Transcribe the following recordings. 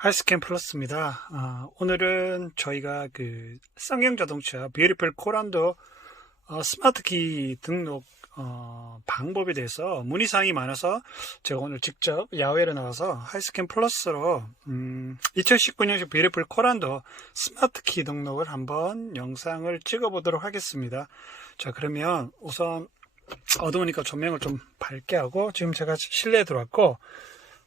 하이스캔 플러스입니다. 아, 오늘은 저희가 그 쌍용 자동차 비리플 코란도 어, 스마트키 등록 어, 방법에 대해서 문의사항이 많아서 제가 오늘 직접 야외로 나가서 하이스캔 플러스로 음, 2019년식 비리플 코란도 스마트키 등록을 한번 영상을 찍어보도록 하겠습니다. 자 그러면 우선 어두우니까 조명을 좀 밝게 하고 지금 제가 실내에 들어왔고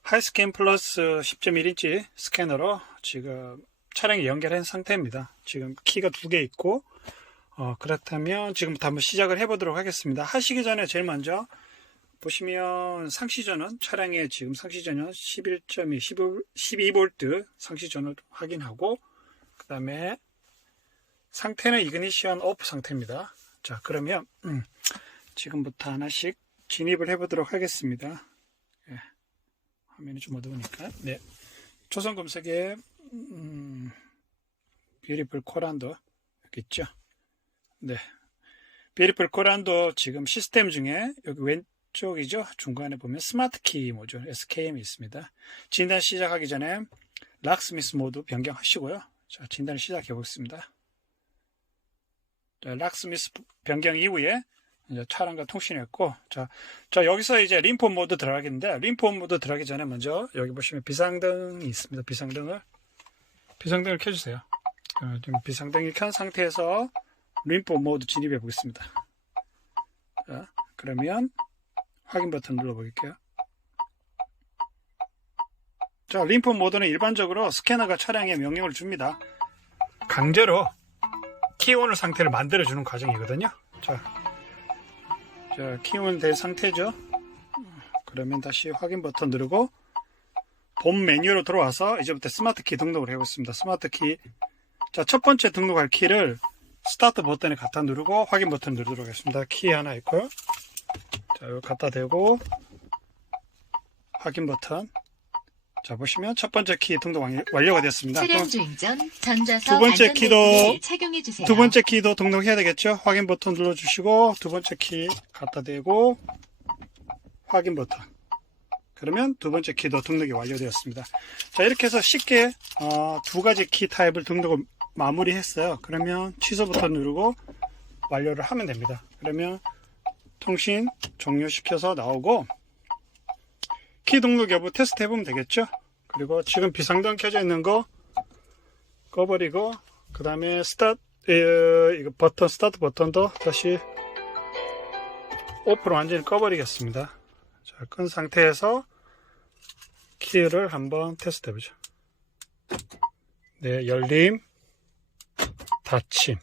하이스캔 플러스 10.1인치 스캐너로 지금 차량에 연결한 상태입니다. 지금 키가 두 개 있고 어, 그렇다면 지금부터 한번 시작을 해보도록 하겠습니다. 하시기 전에 제일 먼저 보시면 상시전원 차량의 지금 상시전원 11.2 12V 상시전원 확인하고 그 다음에 상태는 이그니션 오프 상태입니다. 자 그러면 음, 지금부터 하나씩 진입을 해보도록 하겠습니다. 예. 화면이 좀 어두우니까. 네. 조선 검색에 음, 뷰리풀 코란도 여기 있죠. 네. 뷰리풀 코란도 지금 시스템 중에 여기 왼쪽이죠. 중간에 보면 스마트 키 모듈 SKM이 있습니다. 진단 시작하기 전에 락스미스 모드 변경하시고요. 자, 진단을 시작해 보겠습니다. 락스미스 변경 이후에 이제 차량과 통신했고 자, 자 여기서 이제 림폰 모드 들어가겠는데 림폰 모드 들어가기 전에 먼저 여기 보시면 비상등이 있습니다. 비상등을 비상등을 켜주세요. 어, 지금 비상등이 켠 상태에서 림폰 모드 진입해 보겠습니다. 자, 그러면 확인 버튼 눌러볼게요. 자, 림폰 모드는 일반적으로 스캐너가 차량에 명령을 줍니다. 강제로 키온을 상태를 만들어주는 과정이거든요. 자, 자, 키운 된 상태죠. 그러면 다시 확인 버튼 누르고 본 메뉴로 들어와서 이제부터 스마트 키 등록을 해보겠습니다. 스마트 키. 자, 첫 번째 등록할 키를 스타트 버튼에 갖다 누르고 확인 버튼 누르도록 하겠습니다. 키 하나 있고요. 자, 이거 갖다 대고 확인 버튼. 자, 보시면 첫 번째 키 등록 완료가 됐습니다. 전자석 두 번째 키도- 착용해 주세요. 두 번째 키도 등록해야 되겠죠? 확인 버튼 눌러주시고 두 번째 키 갖다 대고 확인 버튼. 그러면 두 번째 키도 등록이 완료되었습니다. 자 이렇게 해서 쉽게 어, 두 가지 키 타입을 등록을 마무리했어요. 그러면 취소 버튼 누르고 완료를 하면 됩니다. 그러면 통신 종료시켜서 나오고 키 등록 여부 테스트 해보면 되겠죠? 그리고 지금 비상등 켜져 있는 거 꺼버리고 그 다음에 스타트 에, 이거 버튼 스타트 버튼도 다시 오프로 완전히 꺼버리겠습니다. 자, 끈 상태에서 키를 한번 테스트 해보죠. 네, 열림, 닫힘.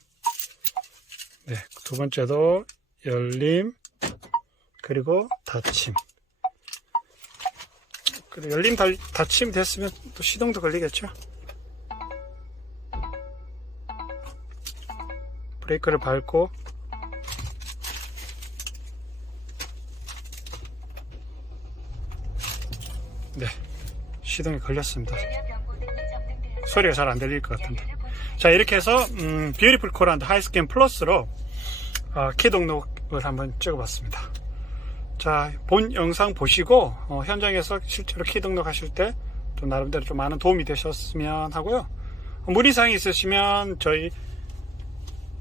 네, 두 번째도 열림, 그리고 닫힘. 그리고 열림, 닫- 닫힘 됐으면 또 시동도 걸리겠죠? 브레이크를 밟고. 네 시동이 걸렸습니다. 소리가 잘 안 들릴 것 같은데. 자 이렇게 해서 음, 뷰티풀 코란드 하이스캔 플러스로 어, 키 등록을 한번 찍어봤습니다 자 본 영상 보시고 어, 현장에서 실제로 키 등록하실 때 좀 나름대로 좀 많은 도움이 되셨으면 하고요 문의사항이 있으시면 저희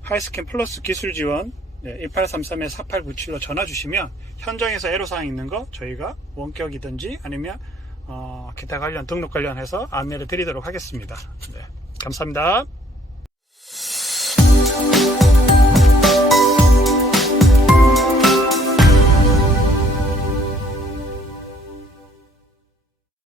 하이스캔 플러스 기술 지원 1833-4897로 전화 주시면 현장에서 애로사항 있는 거 저희가 원격이든지 아니면 어, 기타 관련 등록 관련해서 안내를 드리도록 하겠습니다. 네, 감사합니다.